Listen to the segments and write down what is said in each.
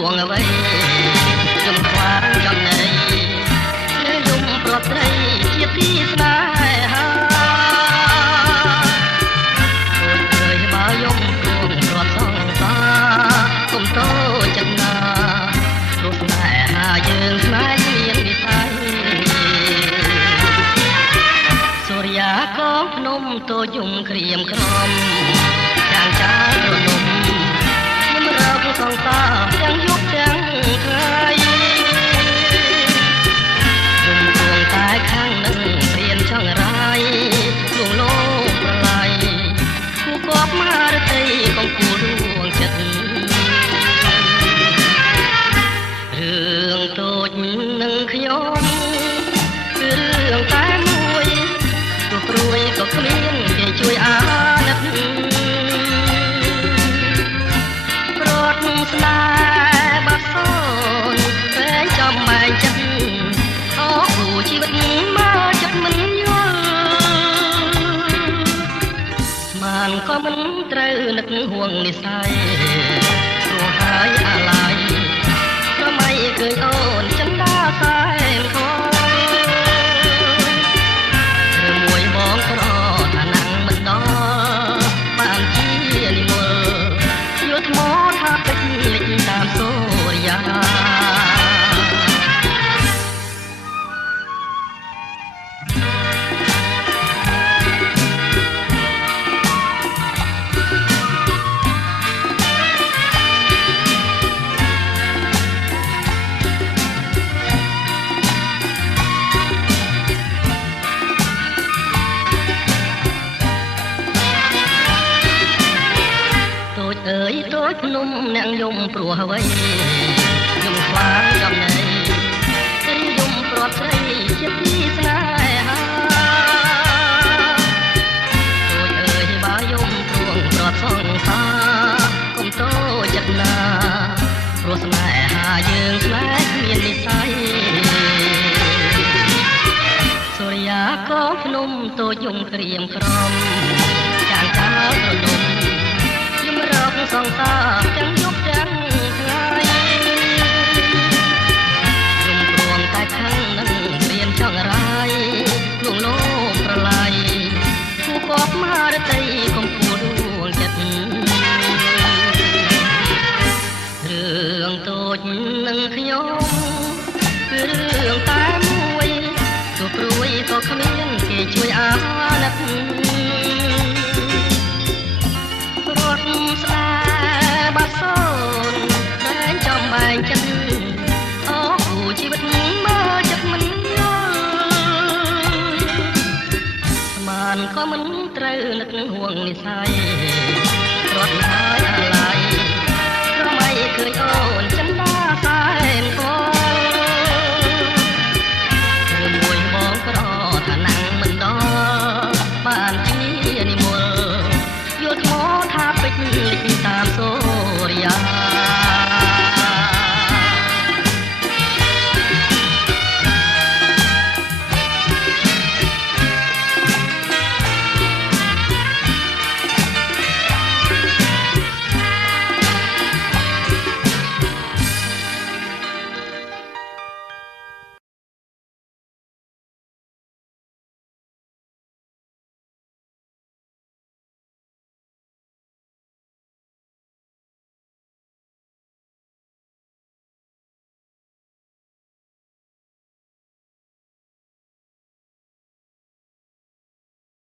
រួងអ្វីខ្ញុំខ្វាងចំណៃលើយំប្រត់ត្រីជាទីស្នេហាអូនเคยបើយំរួងប្រត់សងសាកុំតូចចិត្តណាព្រោះស្នេហាយើងស្នេហ៍មានវិស័យសូរិយាកងភ្នំតូចយំក្រៀមក្រំយ៉ាងចាស់រលំខ្ញុំរកសងសាទាំងយប់ទាំងថ្ងៃយំគួងតែខាងនឹងព្រានចង្រៃលួងលោមប្រឡ័យគូគប់មហារតីកំពូលរួងចិត្តរឿងតូចនឹងខ្ញុំគឺរឿងតែមួយទោះព្រួយក៏គ្មានគេជួយអាណិតប្រត់ស្នេហ៍បាត់សូនតែចំបែងចិត្តអស់គូជីវិតមកចិត្តមិនយល់ស្មានក៏មិនត្រូវនឹកห่วងនិស័យព្រោះហើយអាឡ័យប្រមៃឃើញអូនចិនដាសែនខឬមួយបងក្រថាណាំងមិនដល់បានជានិមលយល់ថ្មថាពេជ្រលិចតាមសូរិយាអើយតូចភ្នំអ្នកយំព្រោះអ្វីខ្ញុំខ្វាងចំណៃគឺយំប្រត់ស្រីជាទីស្នេហាតូចអើយបើយំព្រួងប្រត់សងសាកុំតូចចិត្តណាព្រោះស្នេហាយើងស្នេហ៍គ្មាននិស័យសូរិយាកងភ្នំតូចយំក្រៀមក្រំចាងចោលរលំសងសាទាំងយប់ទាំងថ្ងៃរំព្រួងតែខាងនឹងរៀនចង់រាយលួងលោមប្រឡ័យគូគប់មហារតីកំពូលរួងចិត្តរឿងតូចនឹងខ្ញុំគឺរឿងតែមួយទោះព្រួយក៏គ្មានគេជួយអាណិតបាត់សូនតែចំបែងចិត្តអូគូជីវិតមកចិត្តមិនយល់ស្មានក៏មិនត្រូវនឹកห่วងនិស័យរត់ហើយអាឡ័យប្រមៃឃើញអូនចិនដាសែនខឬមួយបងក្រថាណាំងមិនដល់បានជានិមលយល់ថ្មថាពេជ្រលិចតាមសូរិយា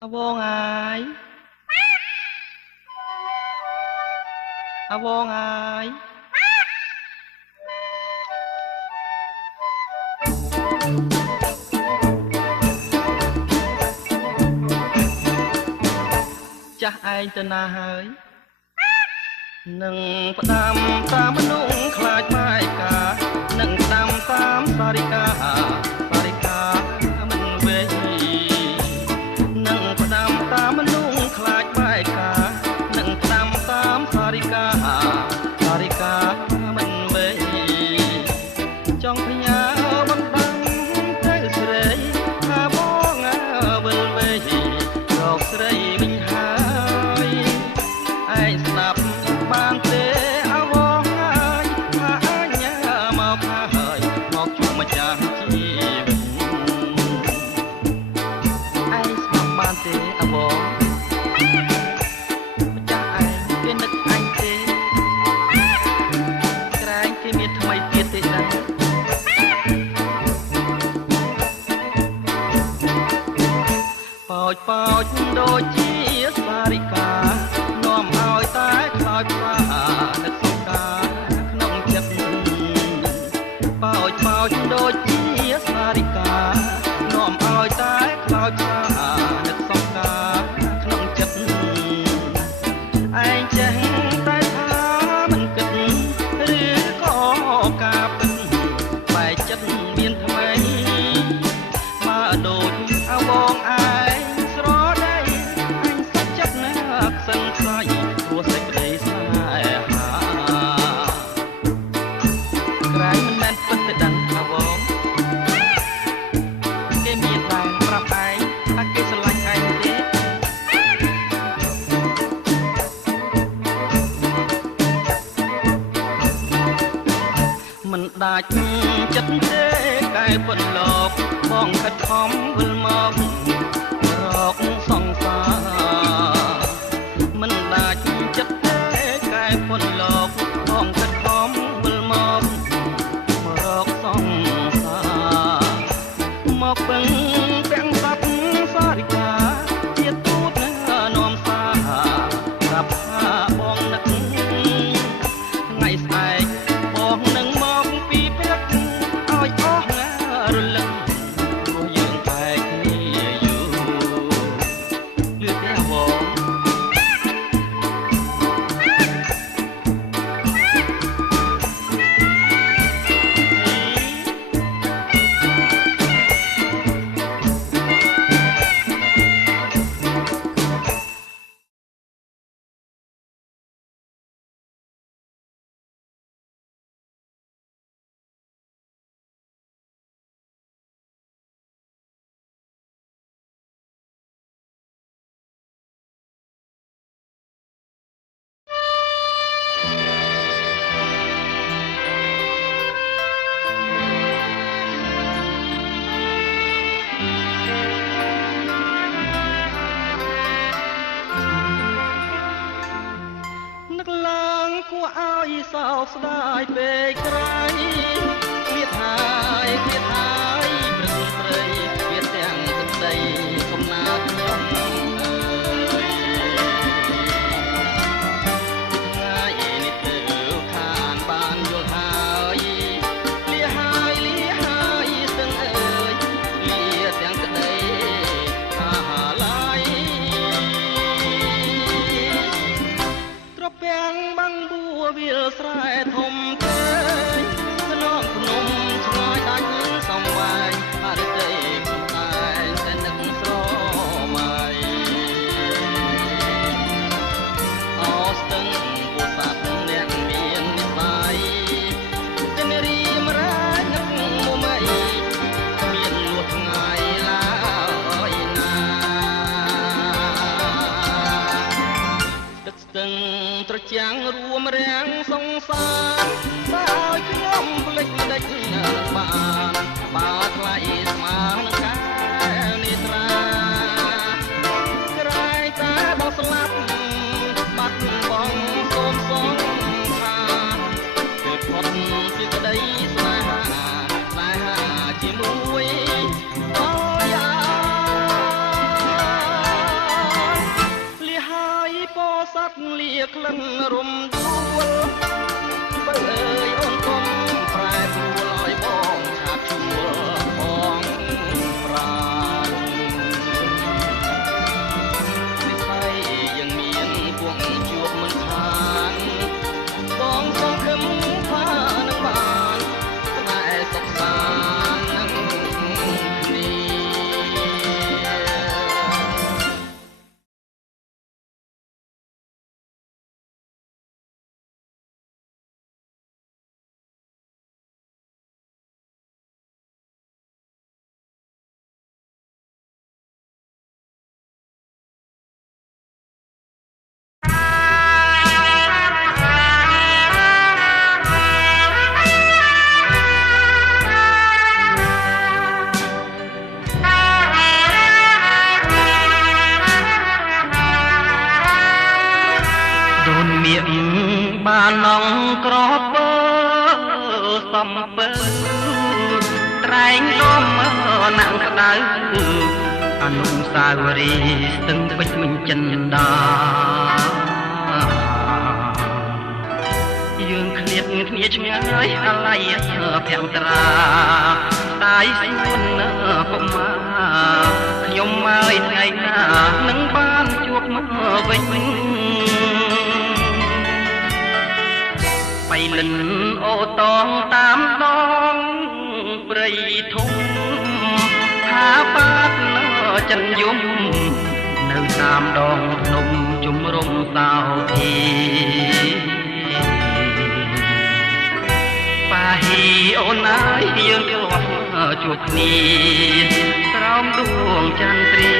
អាវងអាយអាវងអាយចាស់ឯងទៅណាហើយនឹងផ្ដាំតាមមនុស្សខ្លាចបែកកានឹងផ្ដាំតាមសារិកាសារិកាមិនវេនឹងផ្ដាំតាមមនុស្សខ្លាចបែកកានឹងផ្ដាំតាមសារិកាសារិកាមិនវេចង់ផ្ញើបណ្ដឹងទៅស្រីថាបងវិលវេរកស្រីវិញហើយឯងស្ដាប់បានទេអវងអើយថាឯង ចិត្តទេកែប៉ុនលោកបងខិតខំវិលមករកសង្សារមិនដាច់ចិត្តទេកែប៉ុនលោកបងខិតខំវិលមករកសង្សារមកពឹងទាំងសັບសារិកាជាទូតនាំសារប្រាប់ថាបងនឹកថ្ងៃស្អែកបងនឹងមកពីព្រឹកឲ្យអស់រលឹកព្រោះយើងតែគ្នាយូរលឿនទេវងនឹកឡើងគួរឲ្យសោកស្ដាយពេកក្រៃឃ្លាតហើយព្រឹកព្រៃឃ្លាតទាំងទឹកដីកំណាត់ខ្ញុំថ្ងៃនេះទៅខានបានយល់ហើយលាហើយស្ទឹងអើយលាទាំងក្ដីអាហាឡាយត្រពាំងបាំងបួវាលស្រែធំទេខ្នងភ្នំឆ្ងាយដាច់សំវាយអរិតីខ្ញុំតែតែនឹកស្រមៃអោស្ទឹងពោធិ៍សាត់អ្នកមាននិស័យទិនរីមរាយនឹកមុំអីមានលួចថ្ងៃឡើយណាទឹកស្ទឹងត្រចាំងរួមរាំងសង្សារឲ្យខ្ញុំភ្លេចដេចបានបើថ្លៃស្មើនឹងកែនេត្រាក្រែងតែបងស្លាប់បាត់បងសូមសងថាគឺផុតពីក្ដីស្នេហាជាមួយអូយ៉ាលះហើយពោស័ព្ទលាក្លិនរំដួលបើអើយអូនគុំប្រែប្រួលឲ្យបងឆាប់ជួលបងប្រាណនិស័យยังមានគង់ជួបមិនខានបងសង្ឃឹមថានឹងបានតែសុខសាន្តនឹងគ្នា បាននងក្រពើសំពើត្រែងលំណាំងក្តៅអនុស្សាវរីយ៍ស្ទឹងពេជ្រមិញចិនដាយើងគ្នាឆ្ងាយអាឡ័យភ័ត្រាតាយសួនកុមារខ្ញុំមកថ្ងៃណានឹងបានជួបមកវិញបៃលិនអូតងតាមដងព្រៃធំថាបាតនៅចិនយំនៅតាមដងភ្នំជំរុំសោធីប៉ាហ៊ីអូនអើយយើងធ្លាប់ជួបគ្នាក្រោមដួងចន្ទ្រា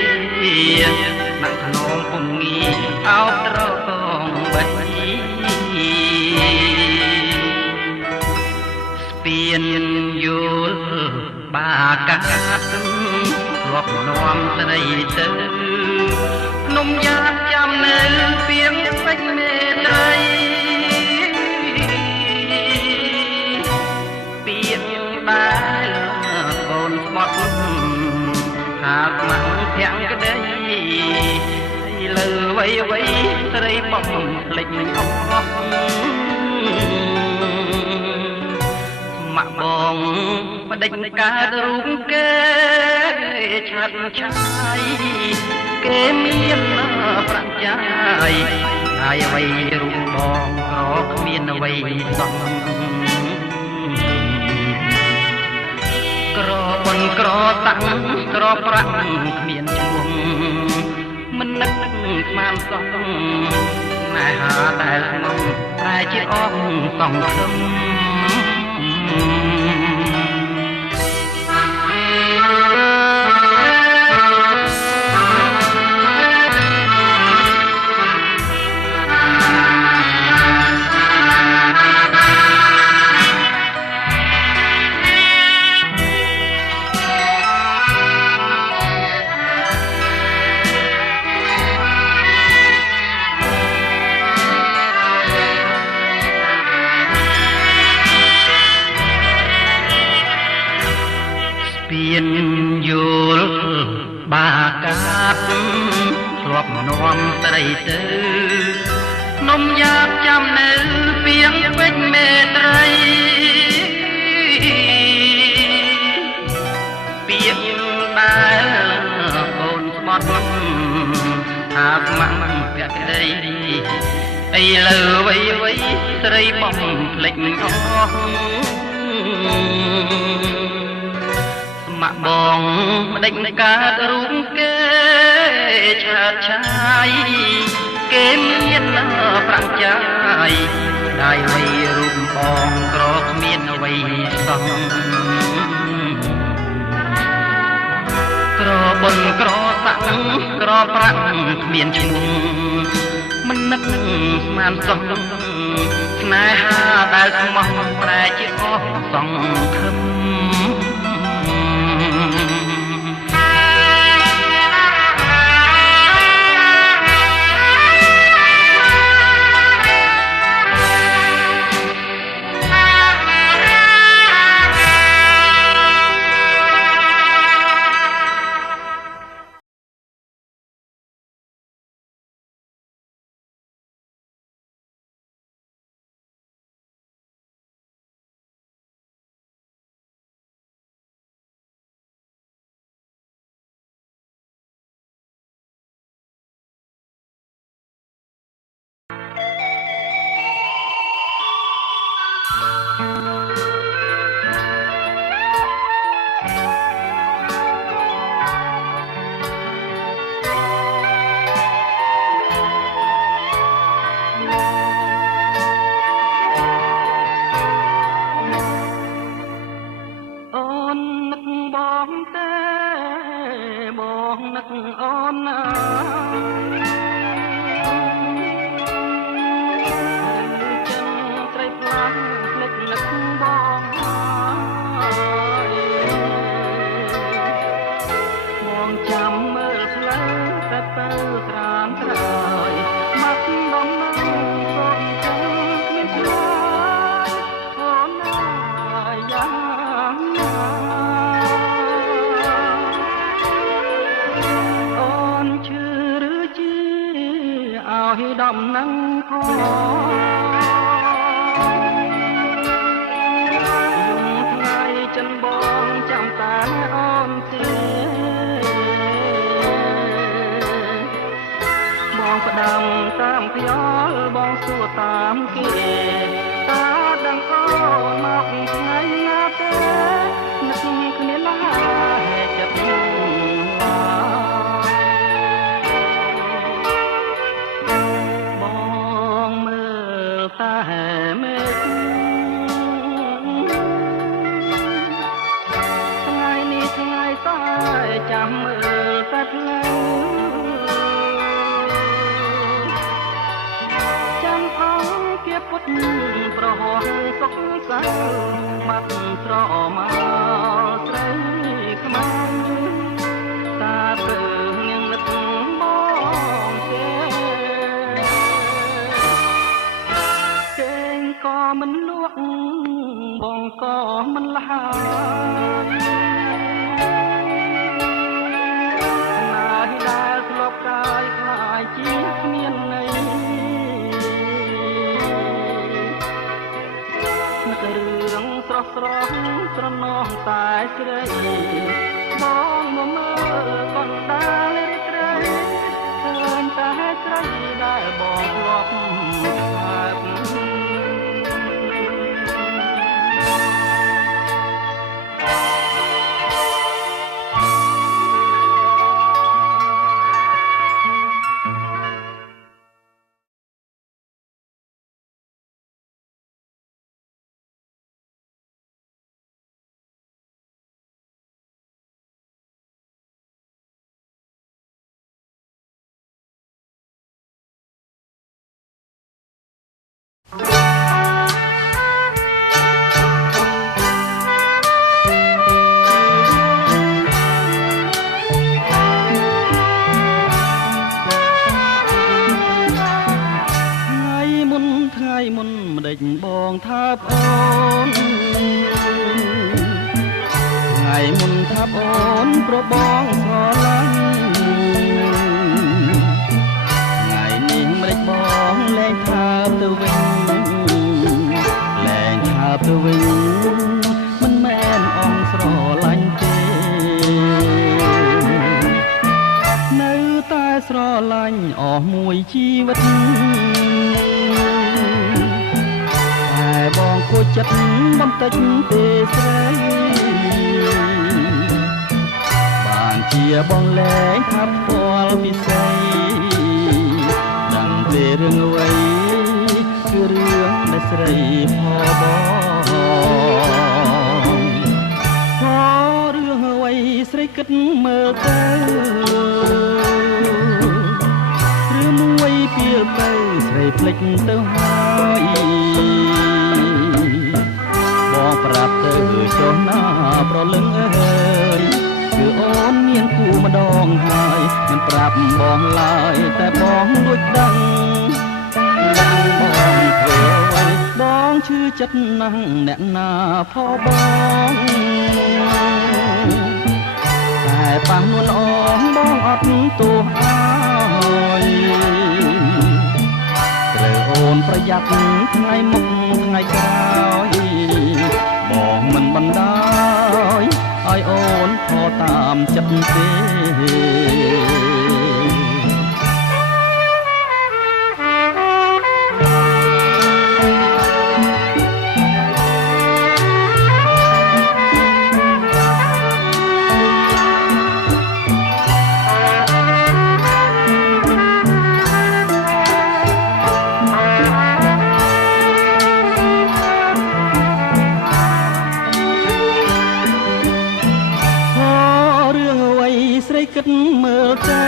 ណាក់ភ្នំពុំងាអោបត្រងបេះស្ពានយោ កាសធ្លាប់នាំស្រីទៅភ្នំយ៉ាតចាំនៅពីងពេជ្រមេត្រីពីងដែលបូនស្មត់ហាលមកធាំងក្ដីលើវៃវៃស្រីបំភ្លេចអស់ម៉ាក់បងបដិញកើតរូបគេឆាត់ឆាយគេមានប្រាក់ចាយហើយអ្វីរូបបងក្រគ្មានអ្វីសោះក្របនក្រតាំងក្រប្រាក់គ្មានឈ្មោះមិននឹកស្មានសោះណែហាដែលមកតែជាអស់សង្ឃឹមពៀនយល់បាកាត់ធ្លាប់នាំស្រីទៅនំយ៉ាបចាំនៅពីងពេជ្រមេត្រីពីងដែលបូនស្មត់ថាម៉ាក់ពាក់ក្ដីឥឡូវវៃវៃស្រីបំភ្លេចអស់ម៉ាក់បងបដិញកើតរូបគេឆាតឆាយគេមានប្រាក់ចាយได้អ្វីរូបបងក្រគ្មានអ្វីសោះក្របុនក្រសាក់ក្រប្រាក់គ្មានឈ្មោះមិននឹកស្មានសោះស្នេហាដែលស្មោះប្រែជាអស់សង្ឃឹមដំណឹងខយំថ្ងៃចិនបងចាំតែអូនទេបងផ្ដាំតាមខ្យល់បងសួរតាមគេតាដឹងអូនមកថ្ងៃណាទេនឹកគ្នាឡាចិត្តតែមេឃថ្ងៃនេះថ្ងៃតែចាំមើលតែផ្លូវចាំអង្គគេពុតប្រហោះសុខសៅបាត់ស្រមកស្រី មិនលហើយណាយដែលធ្លាប់កាយខ្លាយជាគ្មានន័យនឹករឿងស្រស់ស្រស់ត្រណោះតែស្រីបងមកមើលកណ្ដាលត្រីឃើញតែស្រីដែលបងធ្លាប់ខាត់ថ្ងៃមុនម្ដេចបងថាប្អូនថ្ងៃមុនថាប្អូនប្របងស្រឡាញ់ថ្ងៃនេះម្ដេចបងលែងថាទៅវិញលែងថាទៅវិញមិនមែនអងស្រឡាញ់ទេនៅតែស្រឡាញ់អស់មួយជីវិតបងខូចចិត្តបន្តិចទេស្រីបានជាបងលែងថាផ្ទាល់ពិសីដឹងទេរឿងអ្វីគឺរឿងដែលស្រីផបងផរឿងអ្វីស្រីគិតមើលទៅឬមួយពីលទៅស្រីភ្លេចទៅហើយបងប្រាប់ទៅចុះណាប្រលឹងអើយគឺអូនមានគូម្ដងហើយមិនប្រាប់បងឡើយតែបងលួចដឹងបងធ្វើអ្វីបងឈឺចិត្តណាស់អ្នកណាផបងតែប៉ះនួនអងបងអត់ទោះអើយត្រូវអូនប្រយ័ត្នថ្ងៃមុខថ្ងៃក្រោយបងមិនបណ្ដោយឲ្យអូនខកតាមចិត្តទេគិតមើលទៅ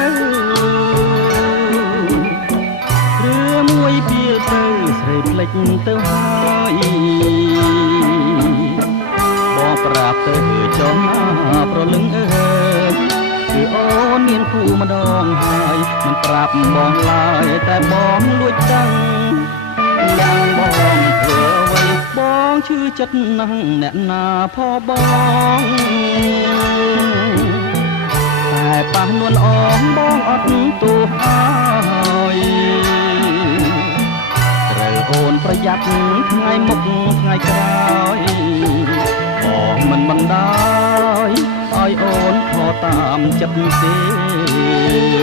ឬមួយពីលទៅស្រីភ្លេចទៅហើយបងប្រាប់ទៅចុះណាប្រលឹងអើយគឺអូនមានគូម្ដងហើយមិនប្រាប់បងឡើយតែបងលួចដឹងយ៉ាងបងធ្វើអ្វីបងឈឺចិត្តណាស់អ្នកណាផបងតែប៉ះនួនអងបងអត់ទោះហើយត្រូវអូនប្រយ័ត្នថ្ងៃមុខថ្ងៃក្រោយបងមិនបណ្ដោយឲ្យអូនខកតាមចិត្តទេ ។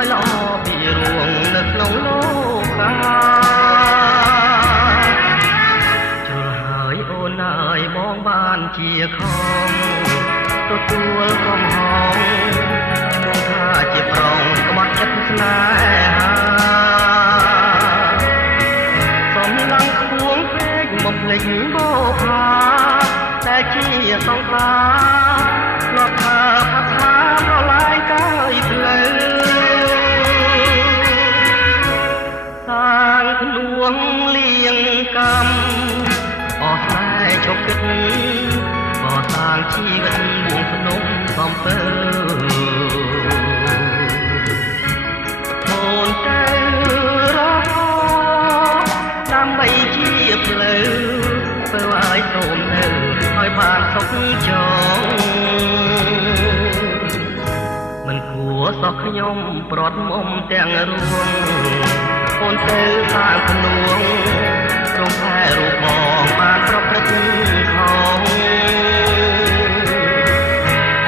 ឲ្យល្អពីរួងនៅក្នុងលោកកាជ្រុលហើយអូនអើយបងបានជាខំទទួលកំហងឈ្មោះថាជាប្រងក្បត់ចិត្តស្នេហាសំឡងខ្ពងពេកមកភ្លេចបោផាតែជាសង្សារលោកថាផាថាប្រឡាយកាយផ្លូវសាងភ្នួងលៀងកម្មអស់ស្នេហ៍ជប់គិតក៏សាងជីវិតបួងភ្នំសំពើអូនទៅរកដើម្បីជាផ្លូវធ្វើឲ្យសូមនៅឲ្យបានសុខចងមិនគួរសោះខ្ញុំប្រត់មុំទាំងរួងអូនទៅសាងភ្នួងរំផែរូបបងបានប្រព្រឹត្តខុស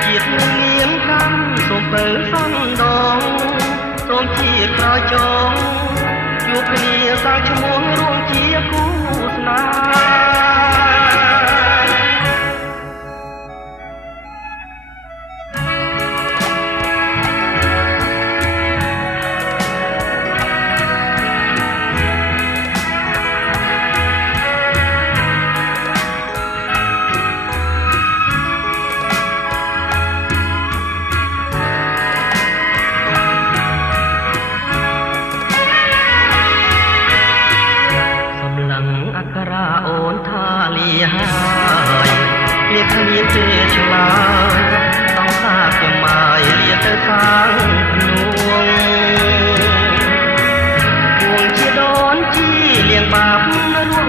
ជាតិមានកម្មសូមពើសំដងសូមជាក្រោយចងជួបគ្នាសាងឈ្មោះរួមជាគូស្នេហ៍អូនថាលាហើយលៀបគ្នាទេឆ្លើយต้องសាខ្ញុំមកលាទៅសាងភ្នួងពួងជាដូនជីលៀងបាបរួង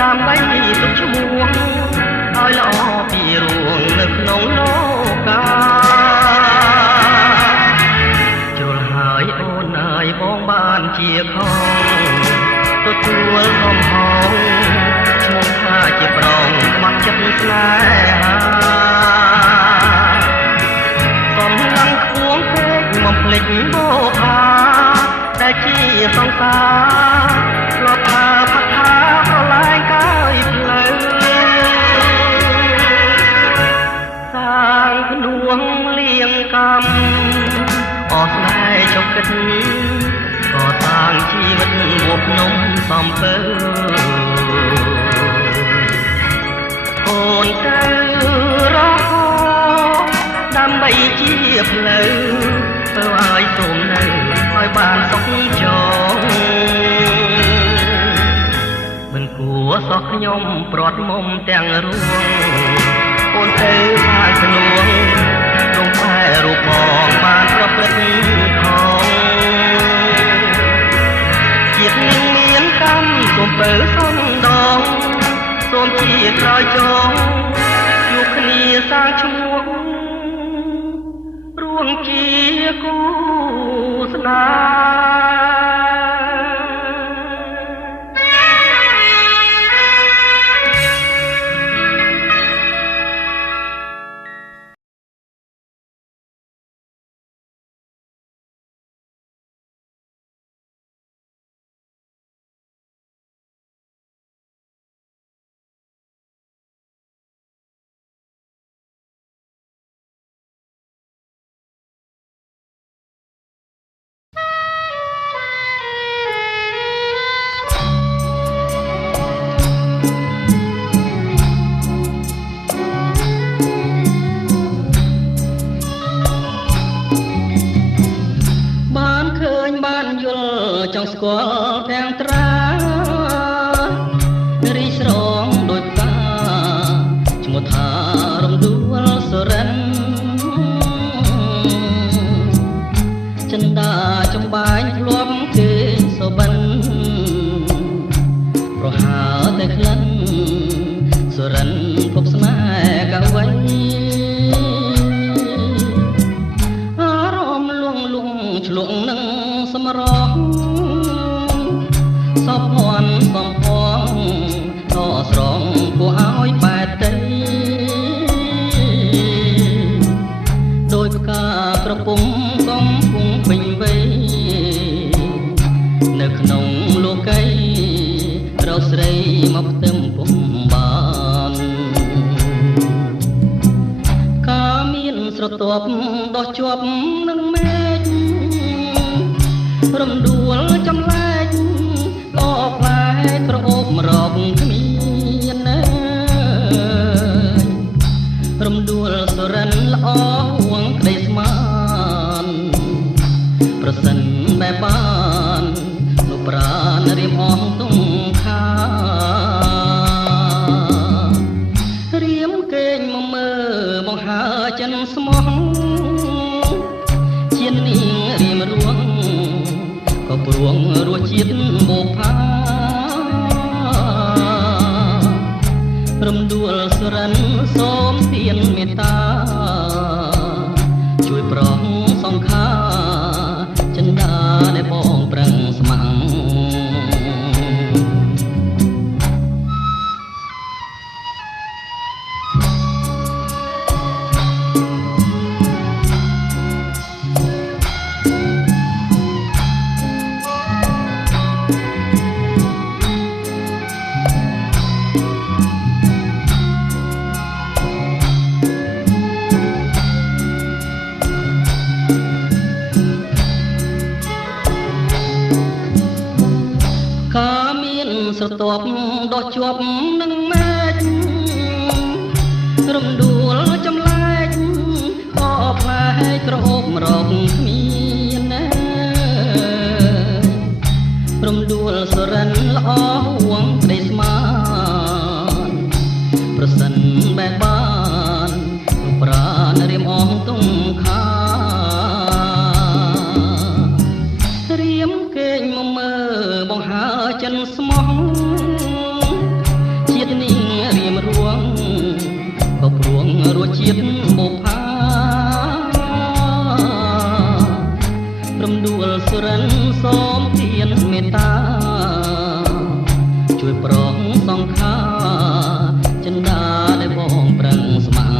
ដើម្បីទុកឈ្មោះឲ្យល្អពីរួងនៅក្នុងលោកកាជុលហើយអូនអើយបងបានជាខំទទួលកំហងឈ្មោះថាជាប្រងក្បត់ចិត្តស្នេហាកំឡងខ្ពងពេកមកភ្លេចបោផាតែជាសង្សារធ្លាប់ថាផាថាប្រឡាយកាយផ្លូវសាងភ្នួងលៀងកម្មអស់ស្នេហ៍ចុកគិតក៏សាងជីវិតបួកភ្នំសំពើអូនទៅរកដើម្បីជាផ្លូវធ្វើឲ្យសូមនៅឲ្យបានសុខចងមិនគួរសោះខ្ញុំប្រត់មុំទាំងរួងអូនទៅសាងភ្នួងរំផែរូបបងបានប្រព្រឹត្តខុសជាតិនឹងមានកម្មសូមពើសំដងសូមជាក្រោយចងជួបគ្នាសាងឈ្មោះរួមជាគូស្នេហ៍ចង់ស្គាល់ទាំងត្រារីស្រងដូចផ្កាឈ្មោះថារំដួលសុរិនចិន្តាចំបាញ់ធ្លាប់គេសុបិនប្រហើតែក្លិនសុរិនភពស្នេហ៍កវៃអារម្មណ៍លួងលងឆ្លងនឹងសម្រស់សពភ័ណ្ឌសំផងតស្រងគួរឲ្យបែតទៅដោយផ្កាក្រពុំកំពុងពេញ កស្រីមកផ្ទឹមពុំបានកាមានស្រទាប់ដោះជាប់នឹងមេឃរំដួលចំលែកក៏ផ្លែក្រអូបរកគ្មានណារំដួលសរិនល្អហួងក្តីស្មានប្រសិនបែបបាននោះប្រាណរៀមអងទុំខារៀមកេងមកមើបង្ហើចិនស្មោះជានាងរៀមរួងក៏ព្រួងរសជាតិបូផារំដួលសរិនសូមទានមេត្តាជួយប្រងសង្ខាចិន្តាដែលបងប្រឹងស្ម័គ្រស្រទាប់ដោះជាប់នឹងមេឃរំដួលចំលែកក៏ផ្លែក្រអូបរកគ្មានណារំដួលសរិនល្អហួងក្តីស្មានប្រសិនបែបបាននោះប្រាណរៀមអងទុំខារៀមកេងមកមើបង្ហើចិនស្មោះជាតិនាងរៀមរួងក៏ព្រួងរសជាតិបូផារំដួលសរិនសូមទានមេត្តាជួយប្រងសង្ខាចិន្តាដែលបងប្រឹងស្ម័គ្រ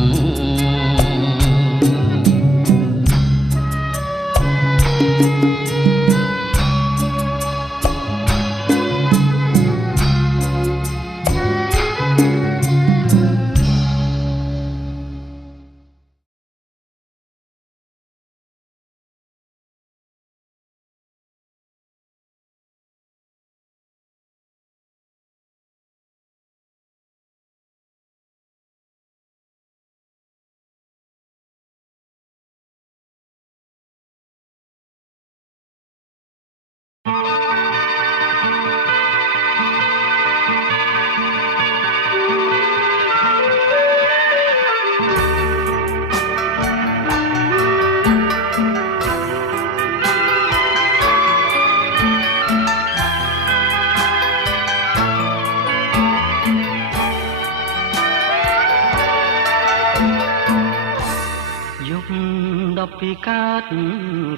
ពីកើត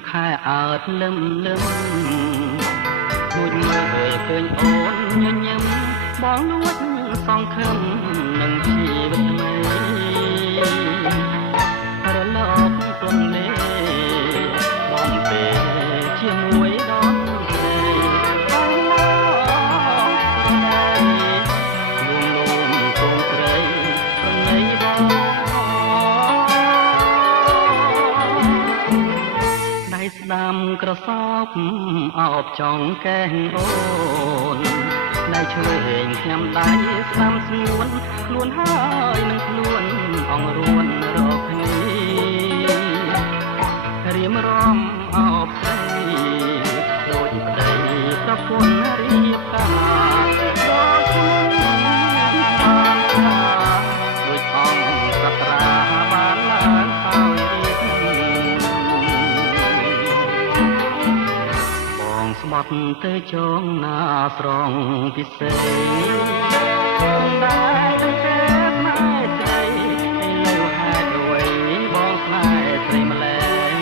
ខែអើតលឹមលឹមរួចមើលឃើញអូនញញឹមបងលួចសងខឹមនឹងជីវិតថ្មីរលកទន់លេបងពេលជាមួយដល់ស្រីបងមកស្នេហ៍លួងលោមគង់ព្រៃប្រណីបងស្ដាំក្រសោបអោបចង់កែងអូនដៃឆ្វេងខ្ញុំដៃស្ដាំស្ងួនខ្លួនហើយនឹងខ្លួនអងរួនរកគ្នារៀមរំអោបស្រីដូចប្តីប្រពន្ធរៀបការដូចខ្ញុំដូចអង្គសត្រាបានឡើងហើយស្បត់ទៅចងណាស្រងពិសេសដែរទៅទេផ្នែកស្រីលើហេតុអ្វីបងផ្នែកស្រីម្លែង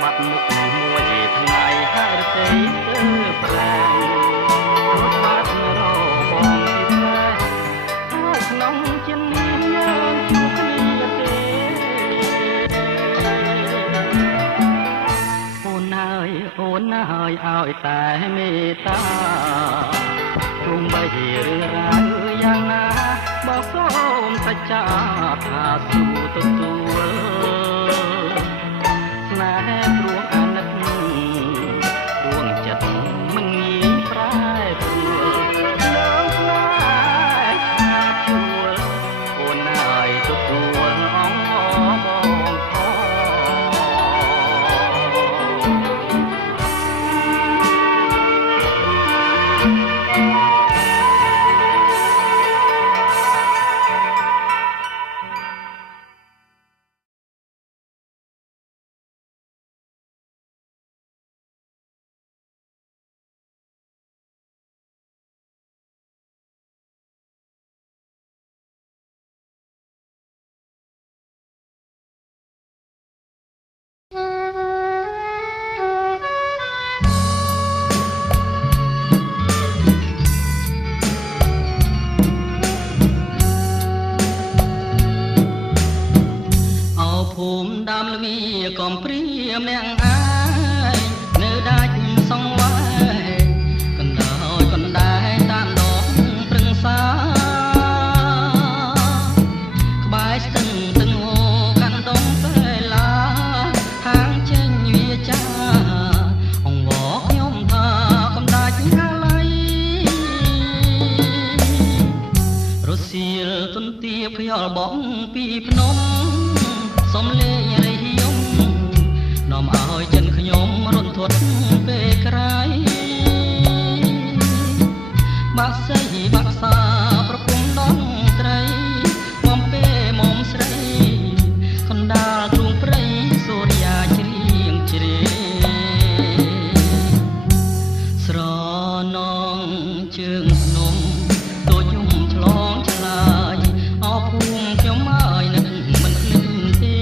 បាត់មុខមួយថ្ងៃហើយទេទៅប្រែងរួចបាត់របងទីផ្លែហើយក្នុងចិត្តនេះយើងជួបគ្នាទេអូនហើយឲ្យ តែមេត្តាទោះបីរឿងរ៉ាវយ៉ាងណាបើសូមសច្ចាថាស៊ូទទួលស្នេហ៍ព្រោះអាណិតដួងចិត្តមិនងាយប្រែប្រួលលើងផ្លែខាជួលអូនអើយទទួលអងបងខភូមិដើមល្វីកំព្រាមអ្នកអាយនៅដាច់សងវ៉ែកណ្ដោយកណ្ដែងតាមដងព្រឹងសាក្បែរស្ទឹងទឹងហូកាន់ដងតែឡាហាងចេញវាចាអង្វរខ្ញុំថាកំដាច់អាឡ័យរសៀលទុនទាបខ្យល់បងពីភ្នំសំលេងរៃយំនាំឲ្យចិនខ្ញុំរន្ធត់ពេលក្រៃបាក់សៃបាក់សាប្រពំដងត្រីមកពេលមកស្រីកណ្ដាលទ្រូងព្រៃសូរិយាជ្រៀងជ្រេស្រនងជើងភ្នំដូចយំឆ្លងឆ្លើយអភូមិខ្ញុំហើយនឹងមិនភ្លេចទេ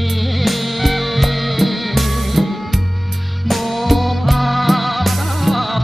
បប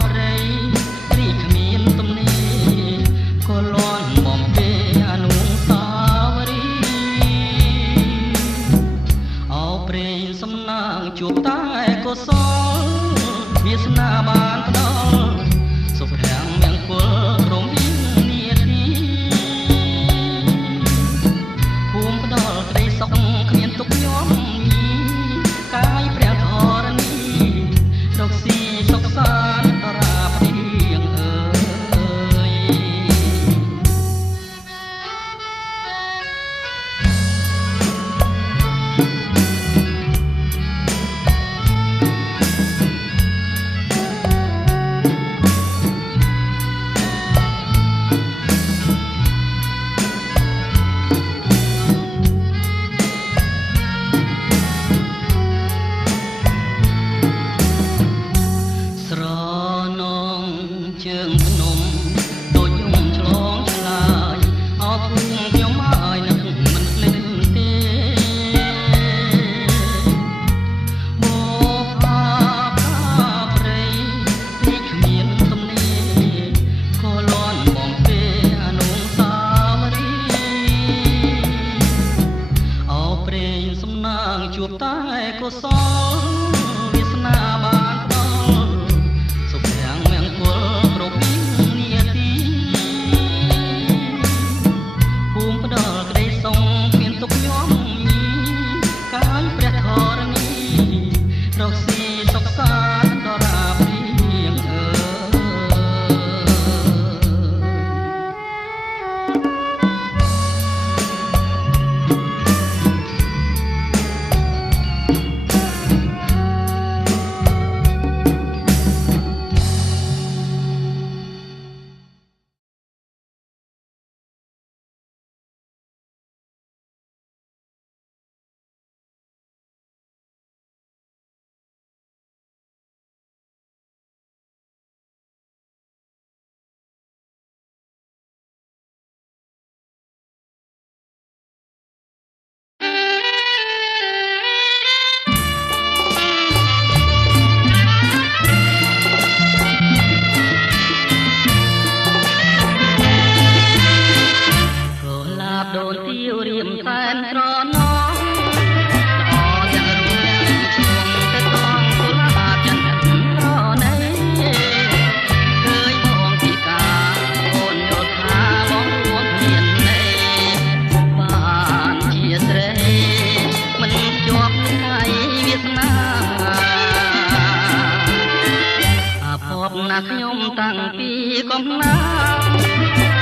ខ្ញុំតាំងពីកំណើត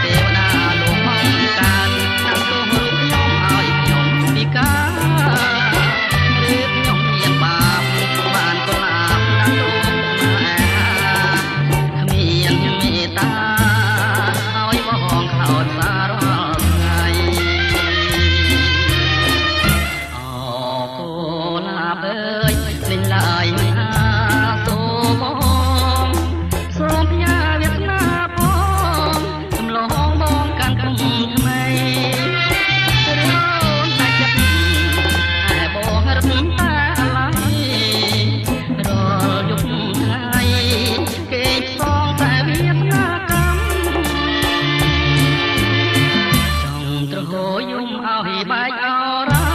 ទេវតាលោកមកកើតតាំងទោសរូបខ្ញុំឲ្យខ្ញុំពិការឬខ្ញុំមានបាបបានកុលាបណាស់លោកគ្មានមេត្តាឲ្យបងខោតសាររាល់ថ្ងៃអូកុលាបអើយលេងឡើយណាសូមបងសូមផ្ញើវាសនាផងចម្លងបងកាន់គុំថ្មីរនតែចិត្តតែបងរត់តែអាឡ័យរាល់យប់ថ្ងៃគេផ្សងតែវាសនាកម្មចង់ត្រហោយំឲ្យបែកអរ៉ា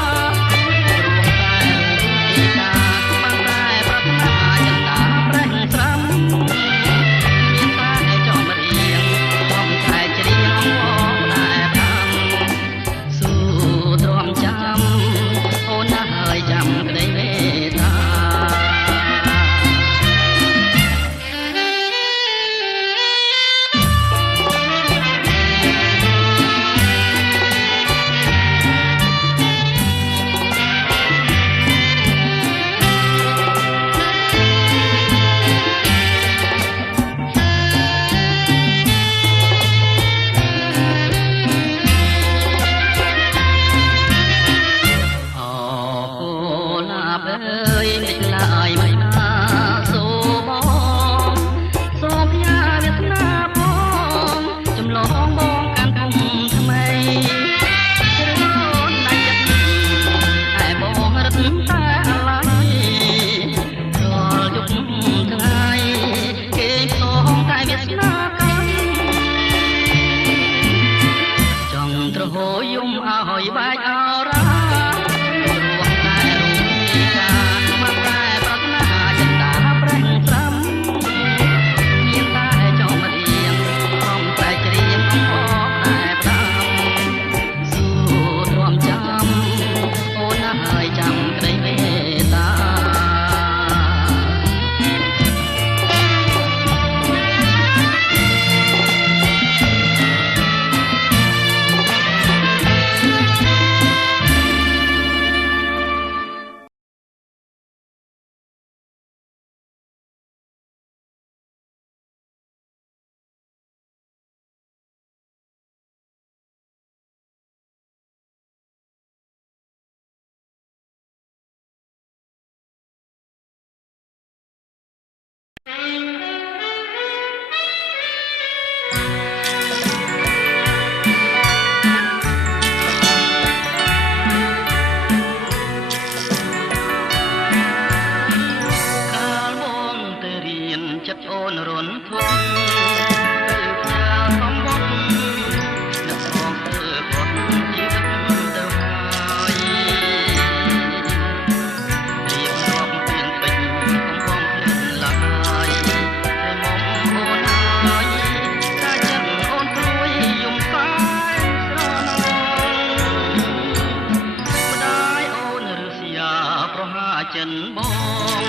ចិនបង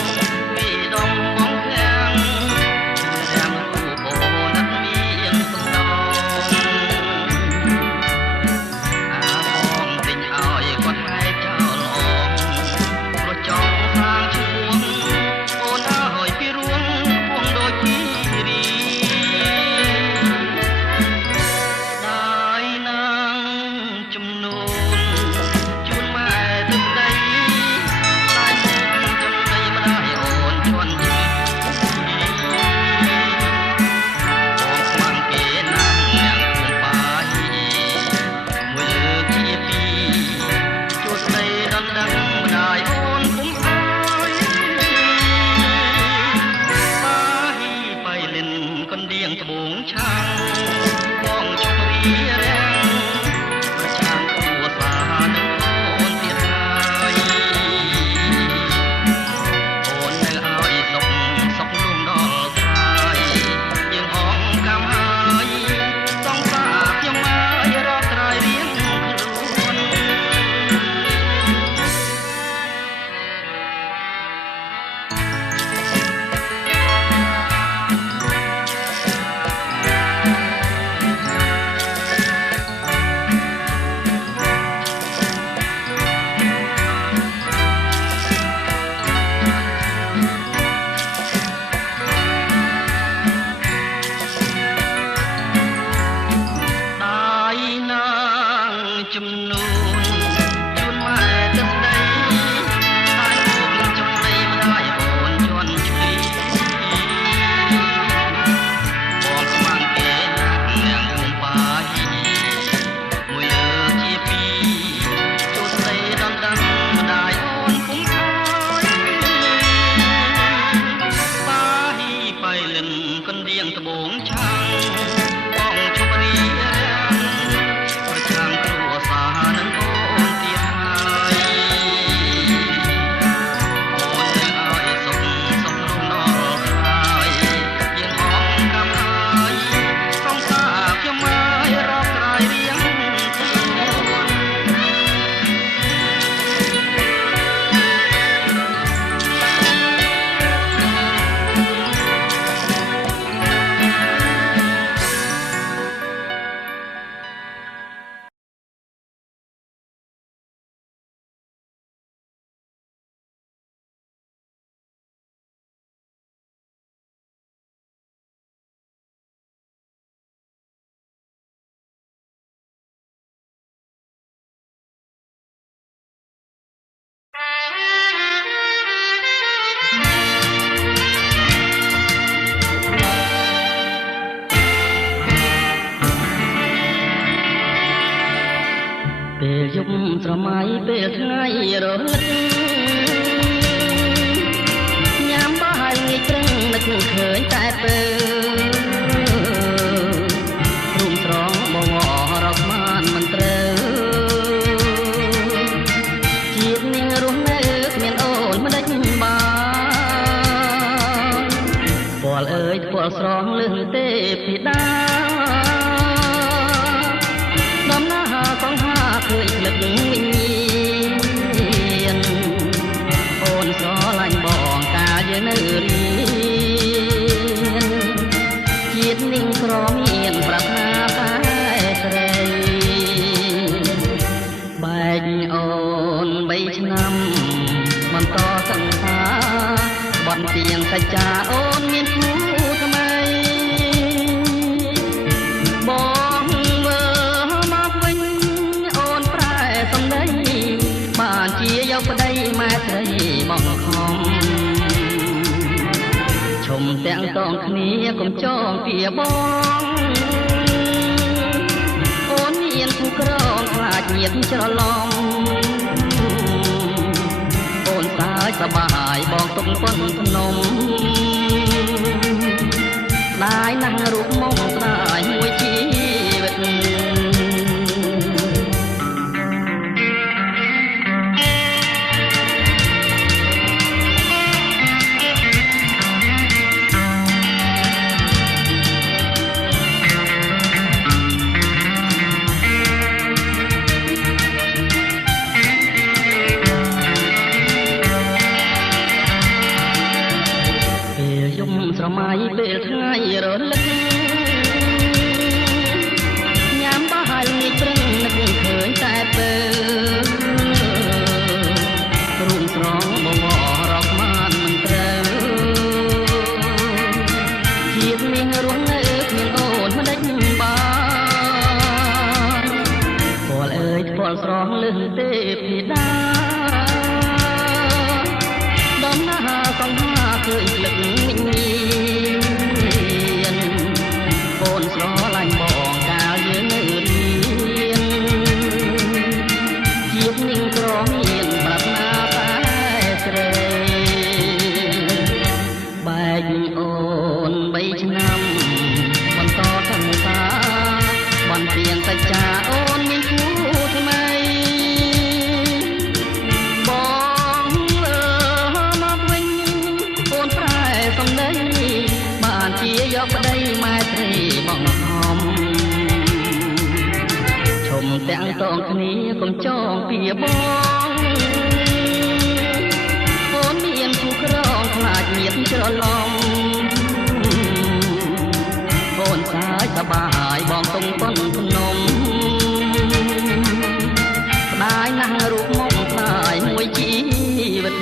មីដងបងខាំងរាំងគូបអូនមានសំដងអាបងទិញឲ្យគាត់ហែកចោលអងព្រោះចង់សាងឈ្មោះអូនឲ្យពីរួងពងដូចពីរីដែរនឹងចំនួនជួនម៉ែទឹកដីត្បូងឆាំងបងជុំរីរាំងប្រចាំគួសានឹងអូនទៀតហើយអូននៅឲ្យសុខលំដល់ក្រោយយើងអងកំហើយសងសាខ្ញុំឲ្យរកក្រោយរៀងខ្លួន ត្បូងឆាំងបងជប់រីរាំងប្រចាំគ្រួសារនឹងអូនទៀតហើយអូននឹងឲ្យសុខសុខរំដល់ហើយយើងអងកំហើយសង្សារខ្ញុំហើយរាប់ក្រោយរៀងខ្លួន ពេលយប់ស្រមៃពេលថ្ងៃរលឹកញ៉ាំបាយងាយត្រឹងនឹកឃើញតែពើរុំស្រងបងរកបានមិនត្រូវជាតិនេះរស់នៅគ្មានអូនមិនដេចបានពលអើយពលស្រងលឹងទេពីដាដំណើរកងហាឃើញលឹកវិញ្ញាណអូនស្រឡាញ់បងកាលយើងនៅរៀនជាតិនេះក្រមានប្រាថ្នាតែស្រីបែកអូន3ឆ្នាំបន្តសង្សារបន់ទៀងសច្ចាអូនមានគូថ្មីបងមើលមកវិញអូនប្រែសម្ដីបានជាយកប្តីម៉ែស្រីបងខំឈុំទាំងតងគ្នាកុំចងពីបងអូនមានគូក្រងខ្លាចញាតច្រឡំអូនតាយសបាយបងទុកប៉ុនភ្នំได้นั่งรูปมองตายมวยชีวิตពេលយប់ស្រមៃពេលថ្ងៃរលឹកញ៉ាំបាយងាយព្រឹងនឹកឃើញតែពើរួមស្រងបងរកបានមិនត្រូវជាតិនេះរស់នៅគ្មានអូនមិនដេចបានពលអើយពលស្រងលឹងទេពីដាដំណើរសង្ហាឃើញលឹកវិញ្ញាណអូនស្រឡាញ់បងកាលយើងនៅរៀនជាតិនឹងក្រមានប្រាថ្នាតែស្រីបែកអូន3ឆ្នាំបន្តសង្សារបន្ទានសច្ចាអូនមានគូថ្មីបងមកវិញអូនប្រែសម្ដីបានជាយកប្តីម៉ែស្រីបងខំឈុំទាំងតងគ្នាកុំចងពីបងអូនមានគូក្រងខ្លាចញាតច្រឡំអូនសាយសបាយបងទុំប៉ុនភ្នំស្ដាយណាស់រូបមកស្ដាយមួយជីវិត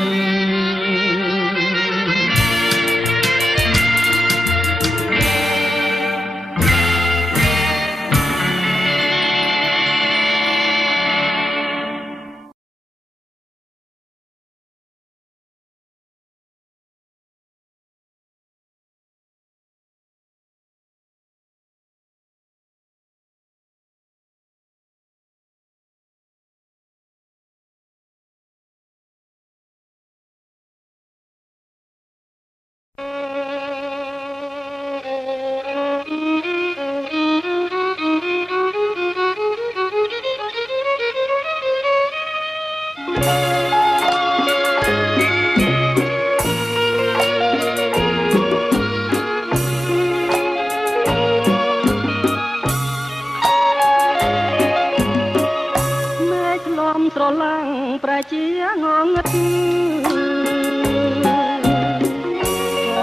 ងឹតធ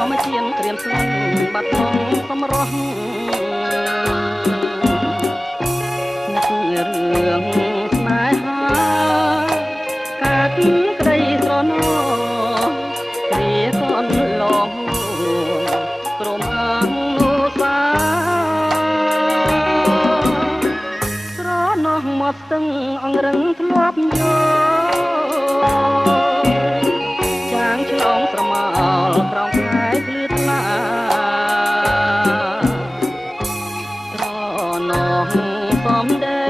ម្មជាតិក្រៀមស្លឹងបាត់ក្នុងសម្រស់នឹករឿងស្នេហាកើតក្តីស្រណោគ្រាកូនឡងព្រមអាងនូសាស្រណោះមកស្ទឹងអង្រឹងធ្លាប់យកចាងឆ្លងស្រមោលប្រងខែភ្លឺថ្លាស្រណោះសំដី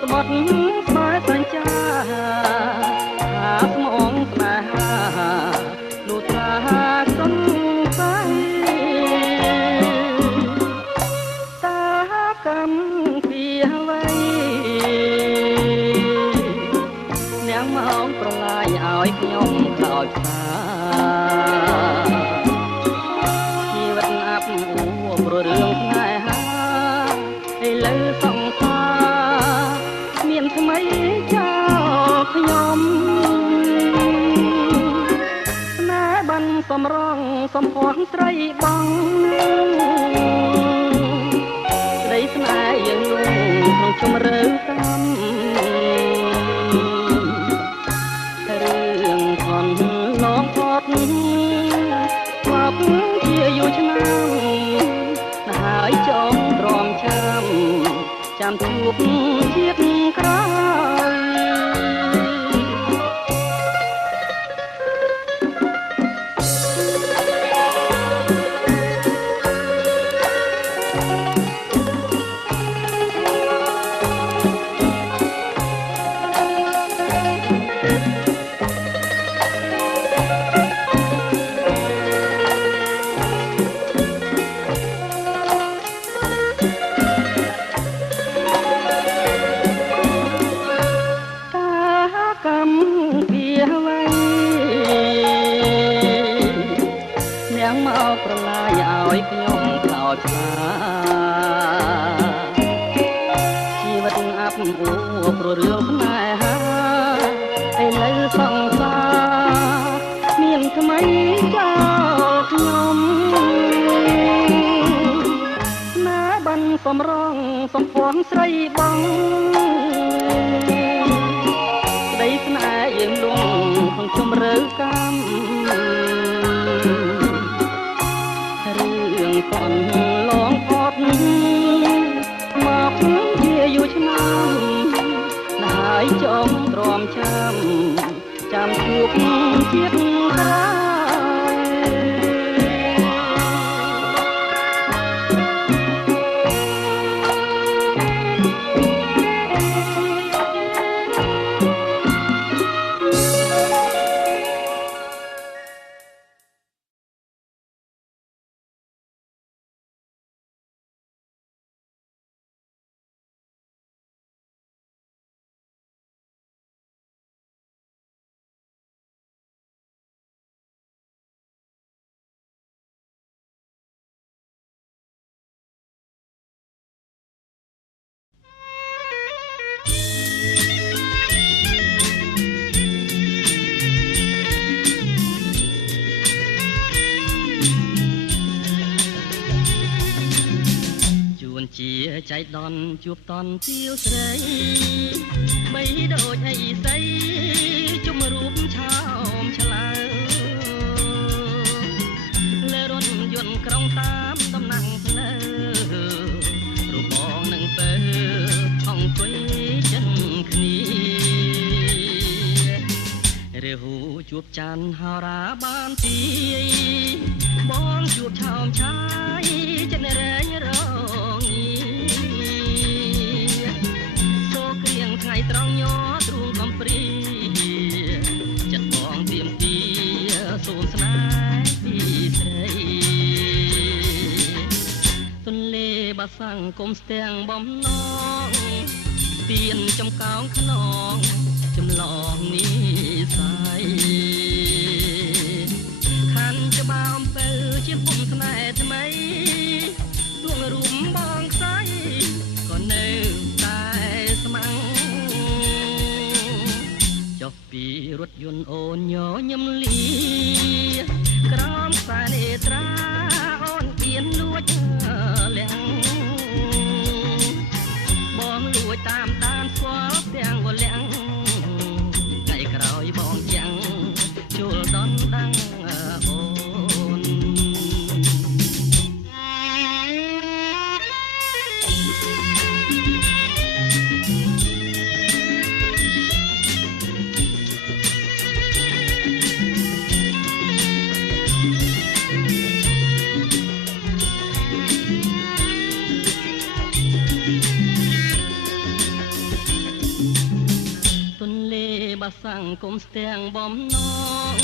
ស្បត់ស្បែកសញ្ចាថាស្មងស្នេហាលូត្រាសង្ស័យតាកម្មពីអ្វីនាងមកប្រឡាយឲ្យខ្ញុំខ្លោចផ្សាជីវិតអាប់អួរព្រោះរឿងស្នេហាឥឡូវសង្សារមានថ្មីចោលខ្ញុំស្នេហ៍បានសំរងសំភ័ងស្រីបងស្ដីស្នេហ៍យើងលងក្នុងជំរឿកម្មរឿងខនឡងផត់បាប់ជាយូរឆ្នាំហើយចង់ទ្រាំចាំជួបជាតិក្រោយប្រឡាយឲ្យខ្ញុំខ្លោចខ្លាជីវិតអាប់អួរព្រោះរឿងស្នេហាឥឡូវសង្សារមានថ្មីចោលខ្ញុំណាបានសំរងសំភ័ងស្រីបងក្តីស្នេហ៍យើងលងក្នុងជំរឿកម្មកូនឡងផត់មកជាយូរឆ្នាំហើយចង់ទ្រាំចាំជួបជាតិក្រោយជាចៃដន្យជួបតន់ទាវស្រីបីដូចអីសីជុំរូបឆោមឆ្លើលើរថយន្តក្រុងតាមដំណាំងផ្លូវរូបបងនឹងពើអង្គុយចិនគ្នារាហូជួបច័ន្ទហោរាបានទីបងជួបឆោមឆាយចិត្តរែងរងថ្ងៃត្រង់ញ័រទ្រូងកំព្រីចិត្តបងទៀមទាសូមស្នេហ៍ពីស្រីទន្លេបាសាំងគុំស្ទាំងបំណងទៀនចំកោងខ្នងចម្លងនេះសាយខាន់ច្បាអំពើជាពុំស្នេហ៍ថ្មីដួងរូបបងខ្សែក៏នៅតែស្មាំងពី បាសង្គមស្ទាំងបំណង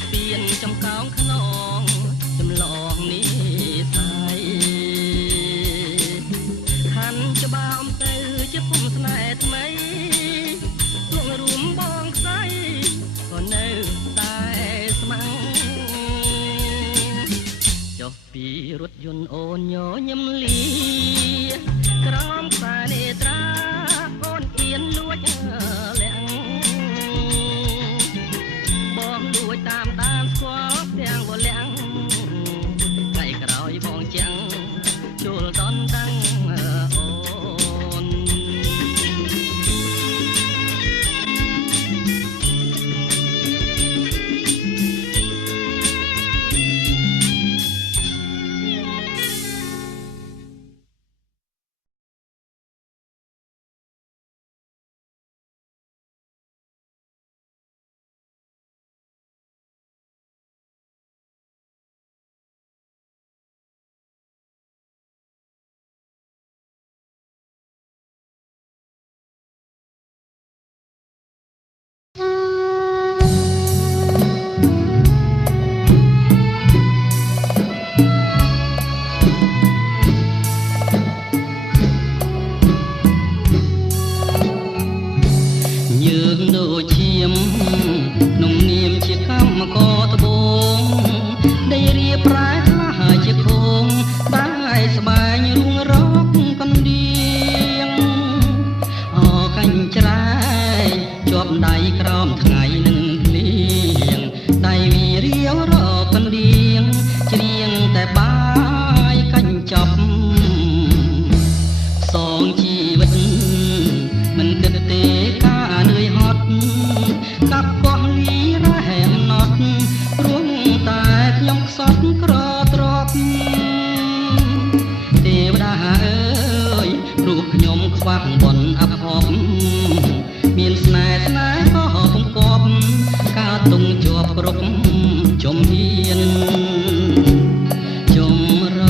ស្ពានចំកោងខ្នងចម្លងនេះស្អីខាន់ច្បាមទៅជាពុំស្នេហ៍ថ្មីលោករួមបងខ្សែក៏នៅតែស្មាំងចុះពីរថយន្តអូនញញឹមលីក្រោមខ្សែនេត្រាអូនអៀនលួចលាក់បងលួចតាមដានស្គាល់ទាំងវលាក់ថ្ងៃក្រោយបងចាំងជួលដនតាំងអូនយើងដូចឈាមក្នុងនាមជាកម្មករត្បូងได้រៀបប្រាខ្លះជាខូងតែស្បែករួងរកកណ្ដៀងអកាញ់ច្រែកជាប់ដៃក្រោមថ្ងៃនឹងភ្លៀងដៃវារាវរកកណ្ដៀងច្រៀងតែបាយកាញ់ចប់សងជីវិតមិនគិតទេការនឿយហត់កាប់កោះលីរហែមណត់រួងតែខ្ញុំខ្សត់ក្រទ្របទេវតាអើយរូបខ្ញុំខ្វះបនអភ័ព្វមានស្នេហ៍ក៏កំកប់ការទុំជាប់គ្រប់ជំហានជំរ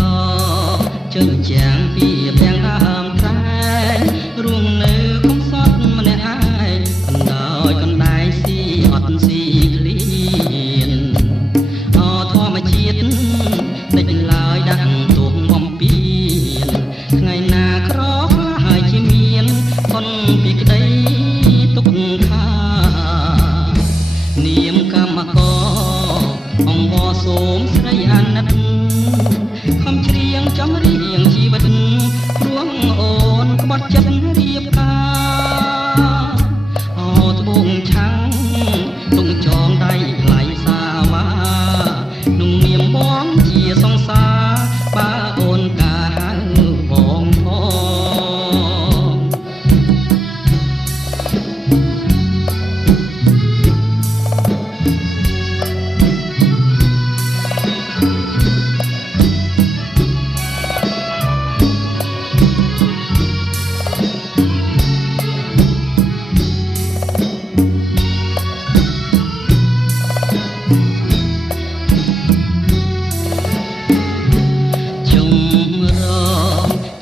ចិញ្ចាំងពីទាំងដើមត្រែរួងនៅកំសត់ម្នាក់ឯងកណ្ដោយកណ្ដែងស៊ីអត់ស៊ីឃ្លៀនអធម្មជាតិដេចឡើយដាក់ទួងបំពេញថ្ងៃណាក្រហើយជាមានប៉ុនពីក្តីទុកខានាមកម្មករអង្គបសូមស្រីអាណិតខំច្រៀងចំរៀងជីវិតរួងអូនក្បត់ចិត្តរៀបការអូត្បូងឆាំងទុំចងដៃថ្លៃសាវ៉ាนุ่ងនាមបងជាសង្សារបើអូនកាហៅបងផង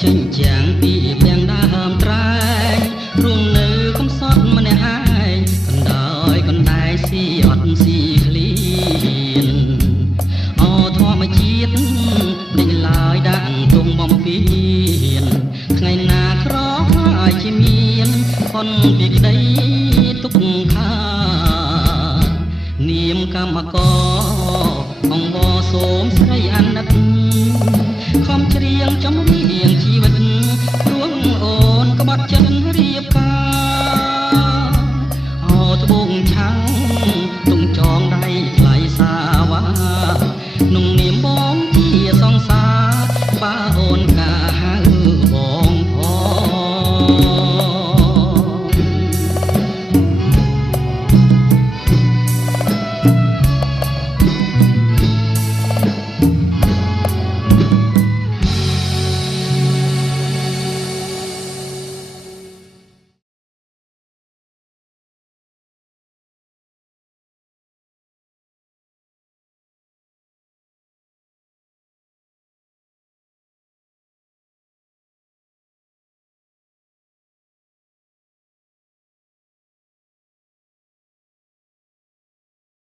ចិញ្ចាំងពីទាំងដើមត្រែងរួមនៅកំសត់ម្នាក់ឯងកណ្ដោយកណ្ដែងស៊ីអត់ស៊ីឃ្លៀនអធម្មជាតិដេញឡើយដាក់ទុំបំពេញថ្ងៃណាក្រហើយជាមានប៉ុនពីក្តីទុកខានាមកម្មករអង្គបសូមស្រីអាណិតខំច្រៀងចំ